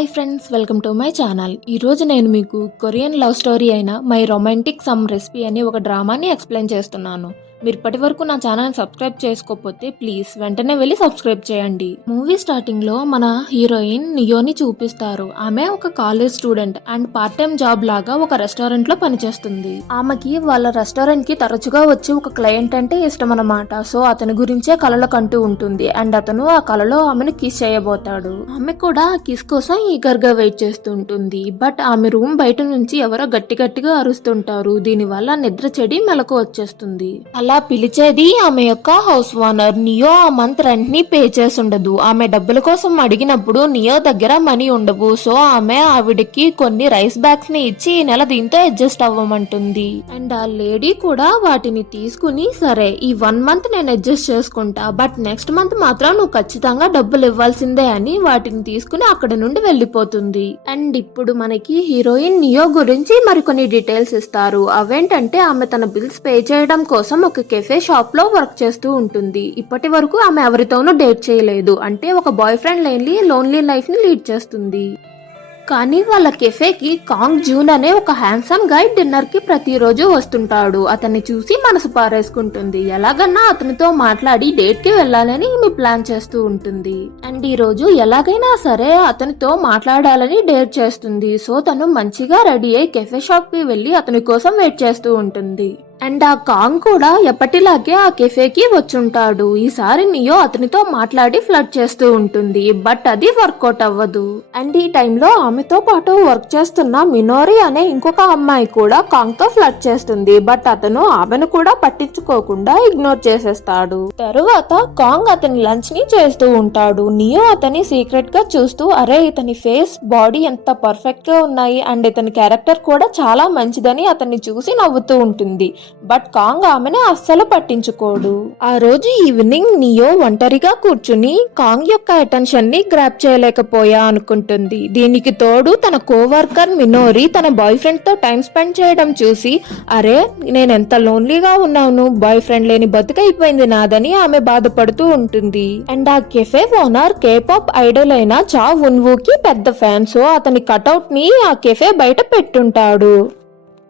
Hi friends, welcome to my channel. ఈరోజు నేను మీకు కొరియన్ లవ్ స్టోరీ అయిన మై రొమాంటిక్ సమ్ రెసిపీ అని ఒక డ్రామాని ఎక్స్ప్లెయిన్ చేస్తున్నాను. మీరు ఇప్పటి వరకు నా ఛానల్ సబ్స్క్రైబ్ చేసుకోకపోతే ప్లీజ్ వెంటనే వెళ్ళి సబ్స్క్రైబ్ చేయండి. మూవీ స్టార్టింగ్ లో మన హీరోయిన్ నియోని చూపిస్తారు. ఆమె ఒక college student and part time job లాగా ఒక రెస్టారెంట్ లో పనిచేస్తుంది. ఆమెకి వాళ్ళ రెస్టారెంట్ కి తరచుగా వచ్చి ఒక క్లయింట్ అంటే ఇష్టం అన్నమాట. సో అతని గురించే కలలు కంటూ ఉంటుంది అండ్ అతను ఆ కలలో ఆమెను కిస్ చేయబోతాడు. ఆమె కూడా ఆ కిస్ కోసం ఈగర్ గా వెయిట్ చేస్తూ ఉంటుంది. బట్ ఆమె రూమ్ బయట నుంచి ఎవరో గట్టిగా అరుస్తుంటారు. దీని వల్ల నిద్ర చెడి మెలకు వచ్చేస్తుంది. అలా పిలిచేది ఆమె యొక్క హౌస్ ఓనర్. నియో ఆ మంత్ రెంట్ ని పే చేసి ఉండదు. ఆమె డబ్బుల కోసం అడిగినప్పుడు నియో దగ్గర మనీ ఉండవు. సో ఆమె ఆవిడకి కొన్ని రైస్ బ్యాగ్స్ ని ఇచ్చి ఈ నెల దీంతో అడ్జస్ట్ అవ్వమంటుంది. అండ్ ఆ లేడీ కూడా వాటిని తీసుకుని సరే ఈ 1 మంత్ నేను అడ్జస్ట్ చేసుకుంటా, బట్ నెక్స్ట్ మంత్ మాత్రం నువ్వు ఖచ్చితంగా డబ్బులు ఇవ్వాల్సిందే అని వాటిని తీసుకుని అక్కడ నుండి వెళ్లిపోతుంది. అండ్ ఇప్పుడు మనకి హీరోయిన్ నియో గురించి మరికొన్ని డీటెయిల్స్ ఇస్తారు. అవేంటంటే ఆమె తన బిల్స్ పే చేయడం కోసం ఒక కెఫే షాప్ లో వర్క్ చేస్తూ ఉంటుంది. ఇప్పటి వరకు ఆమె ఎవరితోనూ డేట్ చేయలేదు. అంటే ఒక బాయ్ ఫ్రెండ్ లేని లోన్లీ లైఫ్ ని లీడ్ చేస్తుంది. కానీ వాళ్ళ కెఫేకి కాంగ్ జూన్ అనే ఒక హ్యాండ్సమ్ గై డిన్నర్ కి ప్రతిరోజు వస్తుంటాడు. అతన్ని చూసి మనసు పారేసుకుంటుంది. ఎలాగన్నా అతనితో మాట్లాడి డేట్ కి వెళ్ళాలని ఈమె ప్లాన్ చేస్తూ ఉంటుంది. అండ్ ఈ రోజు ఎలాగైనా సరే అతనితో మాట్లాడాలని డేట్ చేస్తుంది. సో తను మంచిగా రెడీ అయి కెఫే షాప్ కి వెళ్లి అతని కోసం వెయిట్ చేస్తూ ఉంటుంది. అండ్ ఆ కాంగ్ కూడా ఎప్పటిలాగే ఆ కెఫేకి వచ్చుంటాడు. ఈసారి నియో అతనితో మాట్లాడి ఫ్లర్ట్ చేస్తూ ఉంటుంది. బట్ అది వర్కౌట్ అవ్వదు. అండ్ ఈ టైంలో ఆమెతో పాటు వర్క్ చేస్తున్న మినోరి అనే ఇంకొక అమ్మాయి కూడా కాంగ్ తో ఫ్లర్ట్ చేస్తుంది. బట్ అతను ఆమెను కూడా పట్టించుకోకుండా ఇగ్నోర్ చేసేస్తాడు. తరువాత కాంగ్ అతని లంచ్ ని చేస్తూ ఉంటాడు. నియో అతని సీక్రెట్ గా చూస్తూ అరే ఇతని ఫేస్ బాడీ ఎంత పర్ఫెక్ట్ గా ఉన్నాయి అండ్ ఇతని క్యారెక్టర్ కూడా చాలా మంచిదని అతన్ని చూసి నవ్వుతూ ఉంటుంది. బట్ కాంగ్ ఆమెను అస్సలు పట్టించుకోడు. ఆ రోజు ఈవినింగ్ నియో ఒంటరిగా కూర్చుని కాంగ్ యొక్క అటెన్షన్ ని గ్రాప్ చేయలేకపోయా అనుకుంటుంది. దీనికి తోడు తన కోవర్కర్ మినోరి తన బాయ్ ఫ్రెండ్ తో టైం స్పెండ్ చేయడం చూసి అరే నేనెంత లోన్లీగా ఉన్నాను, బాయ్ ఫ్రెండ్ లేని బతుకైపోయింది నాదని ఆమె బాధపడుతూ ఉంటుంది. అండ్ ఆ కెఫే ఓనర్ కేపాప్ ఐడల్ అయిన చా ఉన్వూ కి పెద్ద ఫ్యాన్. సో అతని కటౌట్ ని ఆ కెఫే బయట పెట్టుంటాడు.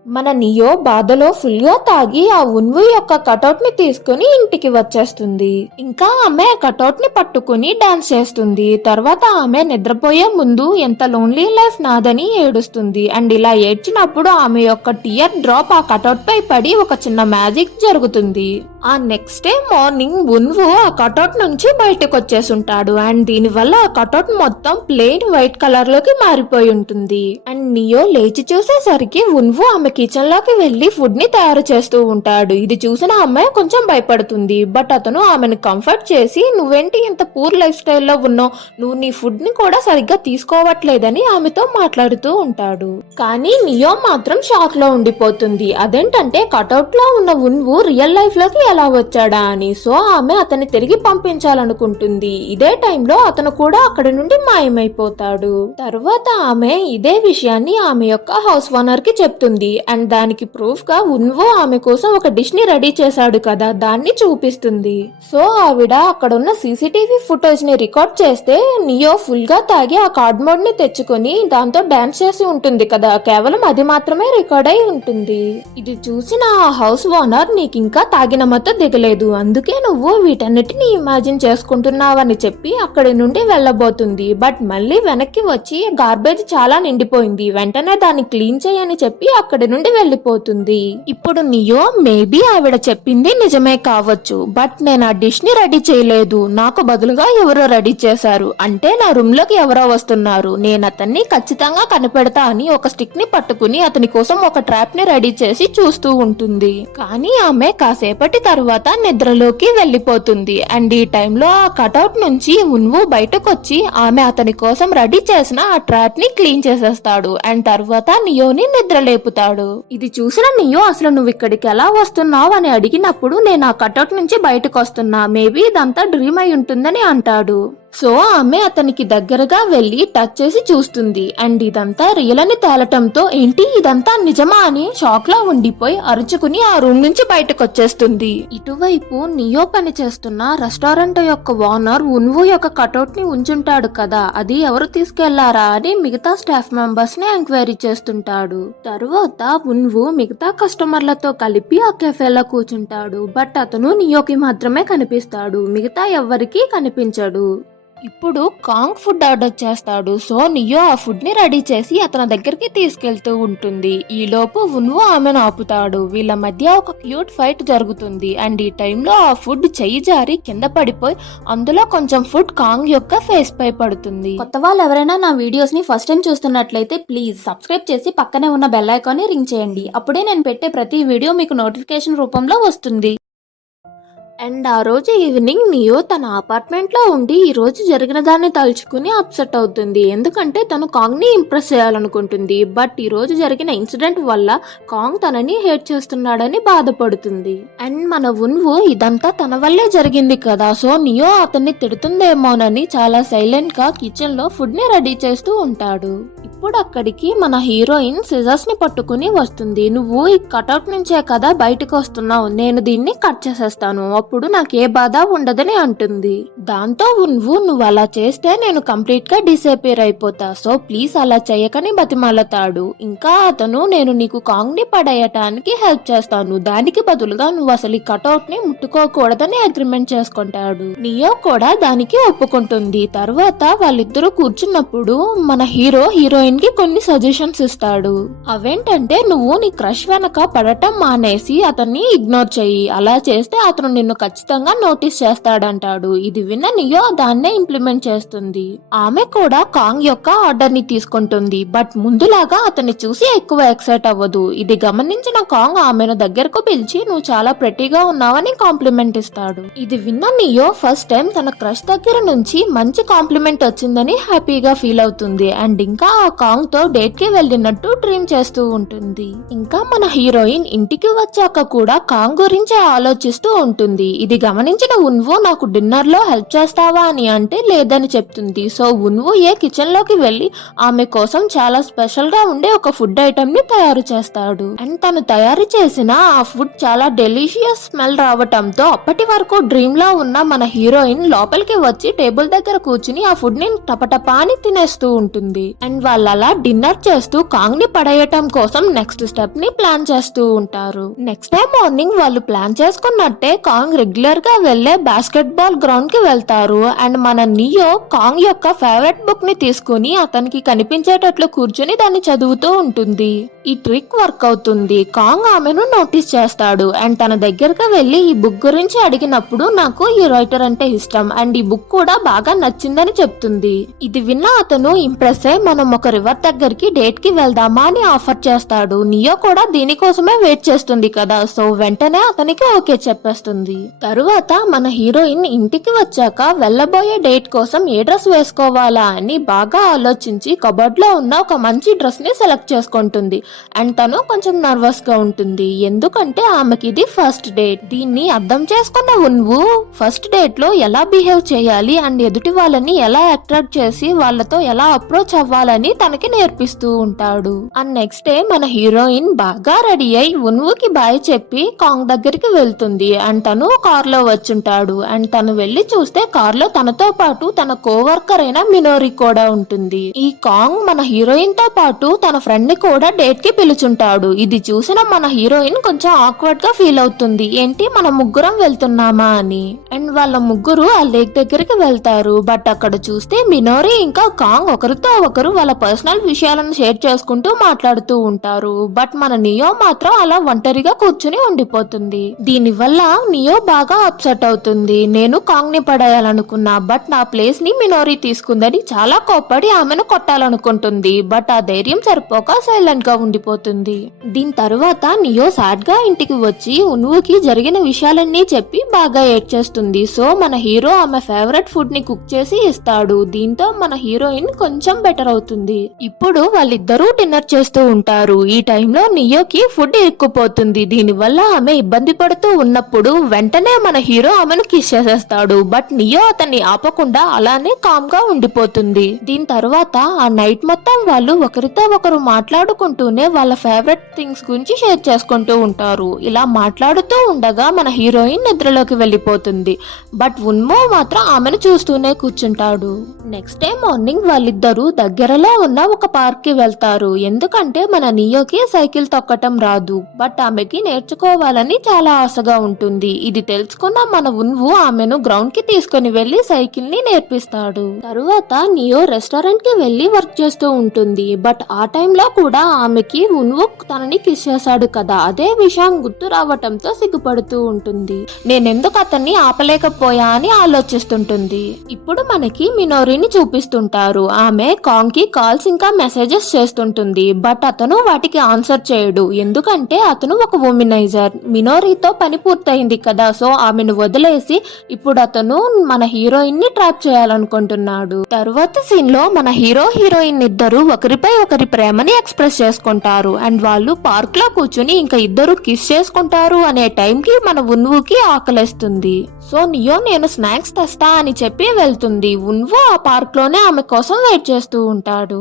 మన నియో బాధలో ఫుల్ గా తాగి ఆ ఉన్వు యొక్క కటౌట్ ని తీసుకుని ఇంటికి వచ్చేస్తుంది. ఇంకా ఆమె కటౌట్ ని పట్టుకుని డాన్స్ చేస్తుంది. తర్వాత ఆమె నిద్రపోయే ముందు ఎంత లోన్లీ లైఫ్ నాదని ఏడుస్తుంది. అండ్ ఇలా ఏడ్చినప్పుడు ఆమె యొక్క టియర్ డ్రాప్ ఆ కటౌట్ పై పడి ఒక చిన్న మ్యాజిక్ జరుగుతుంది. ఆ నెక్స్ట్ డే మార్నింగ్ ఉన్వు ఆ కటౌట్ నుంచి బయటకు వచ్చేసుంటాడు. అండ్ దీని వల్ల ఆ కటౌట్ మొత్తం ప్లెయిన్ వైట్ కలర్ లోకి మారిపోయి ఉంటుంది. అండ్ నియో లేచి చూసేసరికి ఉన్వు ఆమె కిచెన్ లోకి వెళ్లి ఫుడ్ ని తయారు చేస్తూ ఉంటాడు. ఇది చూసిన అమ్మాయి కొంచెం భయపడుతుంది. బట్ అతను ఆమెను కంఫర్ట్ చేసి నువ్వేంటి ఇంత పూర్ లైఫ్ స్టైల్లో ఉన్నావు, నువ్వు నీ ఫుడ్ ని కూడా సరిగ్గా తీసుకోవట్లేదని ఆమెతో మాట్లాడుతూ ఉంటాడు. కానీ నియో మాత్రం షాక్ లో ఉండిపోతుంది. అదేంటంటే కటౌట్ లో ఉన్న ఉన్వు రియల్ లైఫ్ లోకి ఎలా వచ్చాడా అని. సో ఆమె అతన్ని తిరిగి పంపించాలనుకుంటుంది. ఇదే టైంలో అతను కూడా అక్కడ నుండి మాయమైపోతాడు. తర్వాత ఆమె ఇదే విషయాన్ని ఆమె యొక్క హౌస్ ఓనర్ కి చెప్తుంది. అండ్ దానికి ప్రూఫ్ గా ఉన్వో ఆమె కోసం ఒక డిష్ ని రెడీ చేశాడు కదా, దాన్ని చూపిస్తుంది. సో ఆవిడ అక్కడ ఉన్న సీసీటీవీ ఫుటేజ్ ని రికార్డ్ చేస్తే నియో ఫుల్ గా తాగి ఆ కార్డ్ మోడ్ ని తెచ్చుకొని దాంతో డాన్స్ చేసి ఉంటుంది కదా, కేవలం అది మాత్రమే రికార్డ్ అయి ఉంటుంది. ఇది చూసిన ఆ హౌస్ ఓనర్ నీకు ఇంకా తాగిన మత్తు దిగలేదు, అందుకే నువ్వు వీటన్నిటిని ఇమాజిన్ చేసుకుంటున్నావని చెప్పి అక్కడి నుండి వెళ్ళబోతుంది. బట్ మళ్ళీ వెనక్కి వచ్చి గార్బేజ్ చాలా నిండిపోయింది, వెంటనే దాన్ని క్లీన్ చేయని చెప్పి అక్కడి నుండి వెళ్ళిపోతుంది. ఇప్పుడు నియో మేబీ ఆవిడ చెప్పింది నిజమే కావచ్చు, బట్ నేను ఆ డిష్ ని రెడీ చేయలేదు, నాకు బదులుగా ఎవరో రెడీ చేశారు, అంటే నా రూమ్ లోకి ఎవరో వస్తున్నారు, నేను అతన్ని ఖచ్చితంగా కనిపెడతా అని ఒక స్టిక్ ని పట్టుకుని అతని కోసం ఒక ట్రాప్ ని రెడీ చేసి చూస్తూ ఉంటుంది. కానీ ఆమె కాసేపటి తర్వాత నిద్రలోకి వెళ్ళిపోతుంది. అండ్ ఈ టైంలో ఆ కటౌట్ నుంచి ఉన్వు బయటకొచ్చి ఆమె అతని కోసం రెడీ చేసిన ఆ ట్రాప్ ని క్లీన్ చేసేస్తాడు. అండ్ తర్వాత నియోని నిద్ర లేపుతాడు. ఇది చూసిన నియో అసలు నువ్వు ఇక్కడికి ఎలా వస్తున్నావు అని అడిగినప్పుడు నేను ఆ కటౌట్ నుంచి బయటకు వస్తున్నా, మేబీ ఇదంతా డ్రీమ్ అయి ఉంటుందని అంటాడు. సో ఆమె అతనికి దగ్గరగా వెళ్లి టచ్ చేసి చూస్తుంది అండ్ ఇదంతా రియల్ అని తేలటంతో ఏంటి ఇదంతా నిజమా అని షాక్ లా ఉండిపోయి అరుచుకుని ఆ రూమ్ నుంచి బయటకు వచ్చేస్తుంది. ఇటువైపు నియో పని చేస్తున్న రెస్టారెంట్ యొక్క ఓనర్ ఉన్వు యొక్క కటౌట్ ని ఉంచుంటాడు కదా, అది ఎవరు తీసుకెళ్లారా అని మిగతా స్టాఫ్ మెంబర్స్ ని ఎంక్వైరీ చేస్తుంటాడు. తరువాత ఉన్వు మిగతా కస్టమర్లతో కలిపి ఆ కెఫేలో కూర్చుంటాడు. బట్ అతను నియోకి మాత్రమే కనిపిస్తాడు, మిగతా ఎవ్వరికీ కనిపించడు. ఇప్పుడు కాంగ్ ఫుడ్ ఆర్డర్ చేస్తాడు. సో నియో ఆ ఫుడ్ ని రెడీ చేసి అతని దగ్గరికి తీసుకెళ్తూ ఉంటుంది. ఈ లోపు ఉన్వు ఆమెను ఆపుతాడు. వీళ్ళ మధ్య ఒక క్యూట్ ఫైట్ జరుగుతుంది అండ్ ఈ టైంలో ఆ ఫుడ్ చెయ్యి జారి కింద పడిపోయి అందులో కొంచెం ఫుడ్ కాంగ్ యొక్క ఫేస్ పై పడుతుంది. కొత్త వాళ్ళు ఎవరైనా నా వీడియోస్ ని ఫస్ట్ టైం చూస్తున్నట్లయితే ప్లీజ్ సబ్స్క్రైబ్ చేసి పక్కనే ఉన్న బెల్ ఐకాన్ ని రింగ్ చేయండి. అప్పుడే నేను పెట్టే ప్రతి వీడియో మీకు నోటిఫికేషన్ రూపంలో వస్తుంది. అండ్ ఆ రోజు ఈవినింగ్ నియో తన అపార్ట్మెంట్ లో ఉండి ఈ రోజు జరిగిన దాన్ని తలుచుకుని అప్సెట్ అవుతుంది. ఎందుకంటే తను కాంగ్ ని ఇంప్రెస్ చేయాలనుకుంటుంది. బట్ ఈ రోజు జరిగిన ఇన్సిడెంట్ వల్ల కాంగ్ తనని హేట్ చేస్తున్నాడని బాధపడుతుంది. అండ్ మన ఉన్వు ఇదంతా తన వల్లే జరిగింది కదా, సో నియో అతన్ని తిడుతుందేమోనని చాలా సైలెంట్ గా కిచెన్ లో ఫుడ్ ని రెడీ చేస్తూ ఉంటాడు. ఇప్పుడు అక్కడికి మన హీరోయిన్ సిజర్స్ ని పట్టుకుని వస్తుంది. నువ్వు ఈ కటౌట్ నుంచే కదా బయటకు వస్తున్నావు, నేను దీన్ని కట్ చేసేస్తాను, అప్పుడు నాకే బాధ ఉండదని అంటుంది. దాంతో నువ్వు అలా చేస్తే నేను కంప్లీట్ గా డిసపియర్ అయిపోతా, సో ప్లీజ్ అలా చేయకని బతిమాలతాడు. ఇంకా అతను నేను నీకు కాంగ్ ని పడేయటానికి హెల్ప్ చేస్తాను, దానికి బదులుగా నువ్వు అసలు ఈ కటౌట్ ని ముట్టుకోకూడదని అగ్రిమెంట్ చేసుకుంటాడు. నియో కూడా దానికి ఒప్పుకుంటుంది. తర్వాత వాళ్ళిద్దరూ కూర్చున్నప్పుడు మన హీరోయిన్ కి కొన్ని సజెషన్స్ ఇస్తాడు. అవేంటంటే నువ్వు నీ క్రష్ వెనక పడటం మానేసి అతన్ని ఇగ్నోర్ చెయ్యి, అలా చేస్తే అతను నిన్ను ఖచ్చితంగా నోటీస్ చేస్తాడంటాడు. ఇది విన్న నియో దాన్నే ఇంప్లిమెంట్ చేస్తుంది. ఆమె కూడా కాంగ్ యొక్క ఆర్డర్ ని తీసుకుంటుంది. బట్ ముందులాగా అతన్ని చూసి ఎక్కువ ఎక్సైట్ అవ్వదు. ఇది గమనించిన కాంగ్ ఆమెను దగ్గరకు పిలిచి నువ్వు చాలా ప్రెటీగా ఉన్నావని కాంప్లిమెంట్ ఇస్తాడు. ఇది విన్న నియో ఫస్ట్ టైం తన క్రష్ దగ్గర నుంచి మంచి కాంప్లిమెంట్ వచ్చిందని హ్యాపీగా ఫీల్ అవుతుంది. అండ్ ఇంకా ఆ కాంగ్ తో డేట్ కి వెళ్ళినట్టు డ్రీమ్ చేస్తూ ఉంటుంది. ఇంకా మన హీరోయిన్ ఇంటికి వచ్చాక కూడా కాంగ్ గురించి ఆలోచిస్తూ ఉంటుంది. ఇది గమనించిన ఉన్వు నాకు డిన్నర్ లో హెల్ప్ చేస్తావా అని అంటే లేదని చెప్తుంది. సో ఉన్వు కిచెన్ లోకి వెళ్లి ఆమె కోసం చాలా స్పెషల్ గా ఉండే ఒక ఫుడ్ ఐటమ్ ని తయారు చేస్తాడు. అండ్ తను తయారు చేసిన ఆ ఫుడ్ చాలా డెలిషియస్ స్మెల్ రావటంతో అప్పటి వరకు డ్రీమ్ లో ఉన్న మన హీరోయిన్ లోపలికి వచ్చి టేబుల్ దగ్గర కూర్చుని ఆ ఫుడ్ ని టపటపా అని తినేస్తూ ఉంటుంది. అండ్ వాళ్ళు అలా డిన్నర్ చేస్తూ కాంగ్ ని పడేయటం కోసం నెక్స్ట్ స్టెప్ ని ప్లాన్ చేస్తూ ఉంటారు. నెక్స్ట్ డే మార్నింగ్ వాళ్ళు ప్లాన్ చేసుకున్నట్టే కాంగ్ రెగ్యులర్ గా వెళ్లే బాస్కెట్ బాల్ గ్రౌండ్ కి వెళ్తారు. అండ్ మన నియో కాంగ్ యొక్క ఫేవరెట్ బుక్ ని తీసుకుని అతనికి కనిపించేటట్లు కూర్చుని దాన్ని చదువుతూ ఉంటుంది. ఈ ట్రిక్ వర్క్ అవుతుంది. కాంగ్ ఆమెను నోటీస్ చేస్తాడు అండ్ తన దగ్గరగా వెళ్లి ఈ బుక్ గురించి అడిగినప్పుడు నాకు ఈ రైటర్ అంటే ఇష్టం అండ్ ఈ బుక్ కూడా బాగా నచ్చిందని చెప్తుంది. ఇది విన్న అతను ఇంప్రెస్ అయి మనం ఒక రివర్ దగ్గరికి డేట్ కి వెళ్దామా అని ఆఫర్ చేస్తాడు. నియో కూడా దీనికోసమే వెయిట్ చేస్తుంది కదా, సో వెంటనే అతనికి ఓకే చెప్పేస్తుంది. తరువాత మన హీరోయిన్ ఇంటికి వచ్చాక వెళ్ళబోయే డేట్ కోసం ఏ డ్రెస్ వేసుకోవాలా అని బాగా ఆలోచించి కబోర్డ్ లో ఉన్న ఒక మంచి డ్రెస్ ని సెలెక్ట్ చేసుకుంటుంది. అండ్ తను కొంచెం నర్వస్ గా ఉంటుంది, ఎందుకంటే ఆమెకి ఇది ఫస్ట్ డేట్. దీన్ని అర్థం చేసుకున్న ఉన్వు ఫస్ట్ డేట్ లో ఎలా బిహేవ్ చేయాలి అండ్ ఎదుటి వాళ్ళని ఎలా అట్రాక్ట్ చేసి వాళ్ళతో ఎలా అప్రోచ్ అవ్వాలని తనకి నేర్పిస్తూ ఉంటాడు. అండ్ నెక్స్ట్ డే మన హీరోయిన్ బాగా రెడీ అయి ఉన్వుకి బాయ్ చెప్పి కాంగ్ దగ్గరికి వెళ్తుంది. అండ్ తను కార్ లో వచ్చుంటాడు. అండ్ తను వెళ్లి చూస్తే కార్ లో తనతో పాటు తన కోవర్కర్ అయిన మినోరి కూడా ఉంటుంది. ఈ కాంగ్ మన హీరోయిన్ తో పాటు తన ఫ్రెండ్ ని కూడా డేట్ కి పిలుచుంటాడు. ఇది చూసిన మన హీరోయిన్ కొంచెం ఆక్వర్డ్ గా ఫీల్ అవుతుంది, ఏంటి మన ముగ్గురం వెళ్తున్నామా అని. అండ్ వాళ్ళ ముగ్గురు ఆ లేక్ దగ్గరికి వెళ్తారు. బట్ అక్కడ చూస్తే మినోరి ఇంకా కాంగ్ ఒకరితో ఒకరు వాళ్ళ పర్సనల్ విషయాలను షేర్ చేసుకుంటూ మాట్లాడుతూ ఉంటారు. బట్ మన నియో మాత్రం అలా ఒంటరిగా కూర్చుని ఉండిపోతుంది. దీని వల్ల నియో బాగా అప్సెట్ అవుతుంది. నేను కాంగ్ ని పడేయాలనుకున్నా బట్ నా ప్లేస్ ని మినోరి తీసుకుందని చాలా కోప్పడి ఆమెను కొట్టాలనుకుంటుంది. బట్ ఆ ధైర్యం సరిపోక సైలెంట్ గా ఉండిపోతుంది. దీని తరువాత నియో సాడ్ గా ఇంటికి వచ్చి ఉన్వుకి జరిగిన విషయాలన్నీ చెప్పి బాగా ఏడ్చేస్తుంది. సో మన హీరో ఆమె ఫేవరెట్ ఫుడ్ ని కుక్ చేసి ఇస్తాడు. దీంతో మన హీరోయిన్ కొంచెం బెటర్ అవుతుంది. ఇప్పుడు వాళ్ళిద్దరూ డిన్నర్ చేస్తూ ఉంటారు. ఈ టైంలో నియోకి ఫుడ్ ఇరుక్కుపోతుంది. దీనివల్ల ఆమె ఇబ్బంది పడుతూ ఉన్నప్పుడు వెంటనే మన హీరో ఆమెను కిస్ చేసేస్తాడు. బట్ నియో అతన్ని ఆపకుండా అలానే కామ్ గా ఉండిపోతుంది. దీని తర్వాత ఆ నైట్ మొత్తం వాళ్ళు ఒకరితో ఒకరు మాట్లాడుకుంటూనే వాళ్ళ ఫేవరెట్ థింగ్స్ గురించి షేర్ చేసుకుంటూ ఉంటారు. ఇలా మాట్లాడుతూ ఉండగా మన హీరోయిన్ నిద్రలోకి వెళ్ళిపోతుంది. బట్ ఉన్మో మాత్రం ఆమెను చూస్తూనే కూర్చుంటాడు. నెక్స్ట్ డే మార్నింగ్ వాళ్ళిద్దరూ దగ్గరలో ఉన్న ఒక పార్క్ కి వెళ్తారు. ఎందుకంటే మన నియోకి సైకిల్ తొక్కటం రాదు. బట్ ఆమెకి నేర్చుకోవాలని చాలా ఆశగా ఉంటుంది. ఇది తెలుసుకున్న మన ఉన్వు ఆమెను గ్రౌండ్ కి తీసుకుని వెళ్లి సైకిల్ ని నేర్పిస్తాడు. తరువాత నియో రెస్టారెంట్ కి వెళ్లి వర్క్ చేస్తూ ఉంటుంది. బట్ ఆ టైంలో కూడా ఆమెకి ఉన్వు తనని కిస్ చేశాడు కదా, అదే విషయం గుర్తు రావటంతో సిగ్గుపడుతూ ఉంటుంది. నేనెందుకు అతన్ని ఆపలేకపోయా అని ఆలోచిస్తుంటుంది. ఇప్పుడు మనకి మినోరిని చూపిస్తుంటారు. ఆమె కాంగ్ కి కాల్స్ ఇంకా మెసేజెస్ చేస్తుంటుంది. బట్ అతను వాటికి ఆన్సర్ చేయడు. ఎందుకంటే అతను ఒక వుమినైజర్. మినోరితో పని పూర్తయింది కదా, సో ఆమెను వదిలేసి ఇప్పుడు అతను మన హీరోయిన్ ని ట్రాప్ చేయాలనుకుంటున్నాడు. తర్వాత సీన్ లో మన హీరోయిన్ ఇద్దరు ఒకరిపై ఒకరి ప్రేమని ఎక్స్ప్రెస్ చేసుకుంటారు. అండ్ వాళ్ళు పార్క్ లో కూర్చుని ఇంకా ఇద్దరు కిస్ చేసుకుంటారు అనే టైంకి మన ఉన్వుకి ఆకలేస్తుంది. సో నియో నేను స్నాక్స్ తెస్తా అని చెప్పి వెళ్తుంది. ఉన్వు ఆ పార్క్ లోనే ఆమె కోసం వెయిట్ చేస్తూ ఉంటాడు.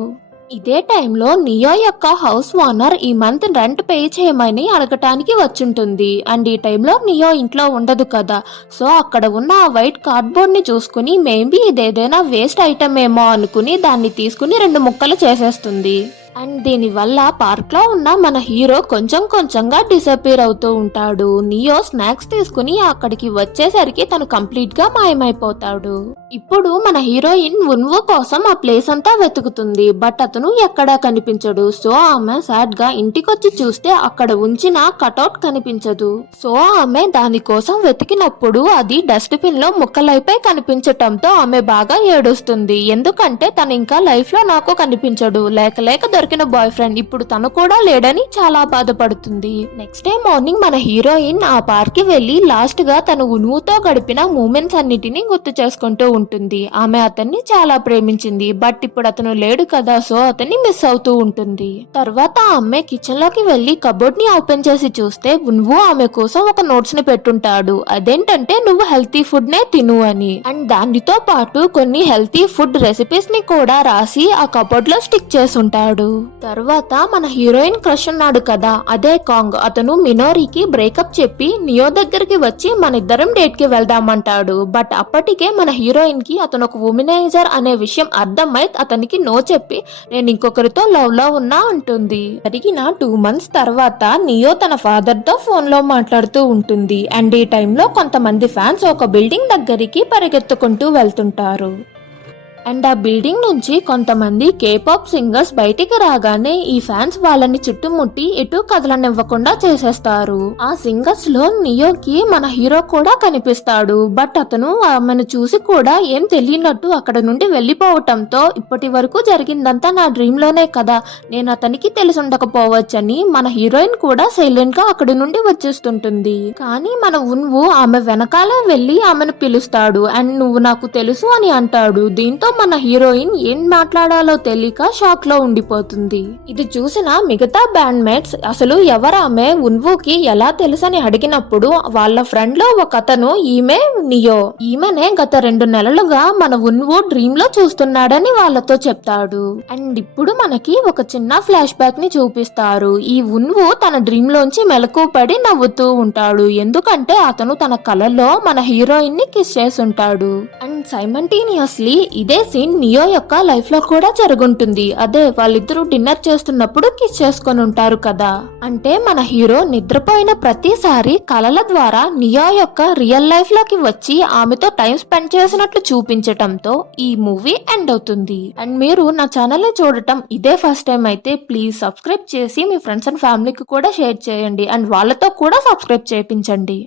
ఇదే టైంలో నియో యొక్క హౌస్ ఓనర్ ఈ మంత్ రెంట్ పే చేయమని అడగటానికి వచ్చుంటుంది. అండ్ ఈ టైంలో నియో ఇంట్లో ఉండదు కదా, సో అక్కడ ఉన్న ఆ వైట్ కార్డ్బోర్డ్ ని చూసుకుని మేబీ ఇదేదైనా వేస్ట్ ఐటమ్ ఏమో అనుకుని దాన్ని తీసుకుని 2 ముక్కలు చేసేస్తుంది. అండ్ దీనివల్ల పార్క్ లో ఉన్న మన హీరో కొంచెం కొంచెంగా డిసపియర్ అవుతూ ఉంటాడు. నియో స్నాక్స్ తీసుకుని అక్కడికి వచ్చేసరికి తను కంప్లీట్ గా మాయమైపోతాడు. ఇప్పుడు మన హీరోయిన్ ఉన్వు కోసం ఆ ప్లేస్ అంతా వెతుకుతుంది. బట్ అతను ఎక్కడా కనిపించడు. సో ఆమె సాడ్ గా ఇంటికొచ్చి చూస్తే అక్కడ ఉంచిన కటౌట్ కనిపించదు. సో ఆమె దానికోసం వెతికినప్పుడు అది డస్ట్ బిన్ లో ముక్కలైపోయి కనిపించటంతో ఆమె బాగా ఏడుస్తుంది. ఎందుకంటే తను ఇంకా లైఫ్ లో నాకు కనిపించడు, లేక దొరికిన బాయ్ ఫ్రెండ్ ఇప్పుడు తను కూడా లేడని చాలా బాధపడుతుంది. నెక్స్ట్ డే మార్నింగ్ మన హీరోయిన్ ఆ పార్క్ కి వెళ్లి లాస్ట్ గా తను ఉన్వుతో గడిపిన మూమెంట్స్ అన్నిటిని గుర్తు చేసుకుంటూ ఉంటుంది. ఆమె అతన్ని చాలా ప్రేమించింది. బట్ ఇప్పుడు అతను లేడు కదా, సో అతన్ని మిస్ అవుతూ ఉంటుంది. తర్వాత ఆమె కిచెన్ లోకి వెళ్లి కబోర్డ్ ని ఓపెన్ చేసి చూస్తే ఉన్వు ఆమె కోసం ఒక నోట్స్ ని పెట్టుంటాడు. అదేంటంటే నువ్వు హెల్తీ ఫుడ్ నే తిను అని. అండ్ దానితో పాటు కొన్ని హెల్తీ ఫుడ్ రెసిపీస్ ని కూడా రాసి ఆ కబోర్డ్ లో స్టిక్ చేసుంటాడు. తర్వాత మన హీరోయిన్ క్రష్ ఉన్నాడు కదా, అదే కాంగ్. అతను మినోరికి బ్రేకప్ చెప్పి నియో దగ్గరికి వచ్చి మన ఇద్దరం డేట్ కి వెళ్దామంటాడు. బట్ అప్పటికే మన హీరోయిన్ కి అతను ఒక వుమినైజర్ అనే విషయం అర్థమై అతనికి నో చెప్పి నేను ఇంకొకరితో లవ్ లో ఉన్నా అంటుంది. జరిగిన 2 months తర్వాత నియో తన ఫాదర్ తో ఫోన్ లో మాట్లాడుతూ ఉంటుంది. అండ్ ఈ టైంలో కొంతమంది ఫ్యాన్స్ ఒక బిల్డింగ్ దగ్గరికి పరిగెత్తుకుంటూ వెళ్తుంటారు. అండ్ ఆ బిల్డింగ్ నుంచి కొంతమంది కేపాప్ సింగర్స్ బయటికి రాగానే ఈ ఫ్యాన్స్ వాళ్ళని చుట్టుముట్టి ఎటు కదలనివ్వకుండా చేసేస్తారు. ఆ సింగర్స్ లో నియోకి మన హీరో కూడా కనిపిస్తాడు. బట్ అతను ఆమెను చూసి కూడా ఏం తెలియనట్టు అక్కడ నుండి వెళ్లిపోవటంతో ఇప్పటి వరకు జరిగిందంతా నా డ్రీమ్ లోనే కదా, నేను అతనికి తెలిసి ఉండకపోవచ్చని మన హీరోయిన్ కూడా సైలెంట్ గా అక్కడి నుండి వచ్చేస్తుంటుంది. కానీ మన ఉన్వు ఆమె వెనకాలే వెళ్లి ఆమెను పిలుస్తాడు. అండ్ నువ్వు నాకు తెలుసు అని అంటాడు. దీంతో మన హీరోయిన్ ఏం మాట్లాడాలో తెలియక షాక్ లో ఉండిపోతుంది. ఇది చూసిన మిగతా బ్యాండ్ మేట్స్ అసలు ఎవరామె, ఉన్వుకి ఎలా తెలుసని అడిగినప్పుడు వాళ్ళ ఫ్రెండ్ లో ఒక అతను ఈమె నియో, ఈమెనే గత 2 నెలలుగా మన ఉన్వు డ్రీమ్ లో చూస్తున్నాడని వాళ్ళతో చెప్తాడు. అండ్ ఇప్పుడు మనకి ఒక చిన్న ఫ్లాష్ బ్యాక్ ని చూపిస్తారు. ఈ ఉన్వు తన డ్రీమ్ లోంచి మెలకు పడి నవ్వుతూ ఉంటాడు. ఎందుకంటే అతను తన కలలో మన హీరోయిన్ ని కిస్ చేసి ఉంటాడు. అండ్ సైమంటేనియస్లీ ఇదే సీన్ నియో యొక్క లైఫ్ లో కూడా జరుగుంటుంది. అదే వాళ్ళిద్దరూ డిన్నర్ చేస్తున్నప్పుడు కిస్ చేసుకొని ఉంటారు కదా. అంటే మన హీరో నిద్రపోయిన ప్రతిసారి కలల ద్వారా నియో యొక్క రియల్ లైఫ్ లోకి వచ్చి ఆమెతో టైం స్పెండ్ చేసినట్లు చూపించటంతో ఈ మూవీ ఎండ్ అవుతుంది. అండ్ మీరు నా ఛానల్ ని చూడటం ఇదే ఫస్ట్ టైం అయితే ప్లీజ్ సబ్స్క్రైబ్ చేసి మీ ఫ్రెండ్స్ అండ్ ఫ్యామిలీకి కూడా షేర్ చేయండి. అండ్ వాళ్ళతో కూడా సబ్స్క్రైబ్ చేయించండి.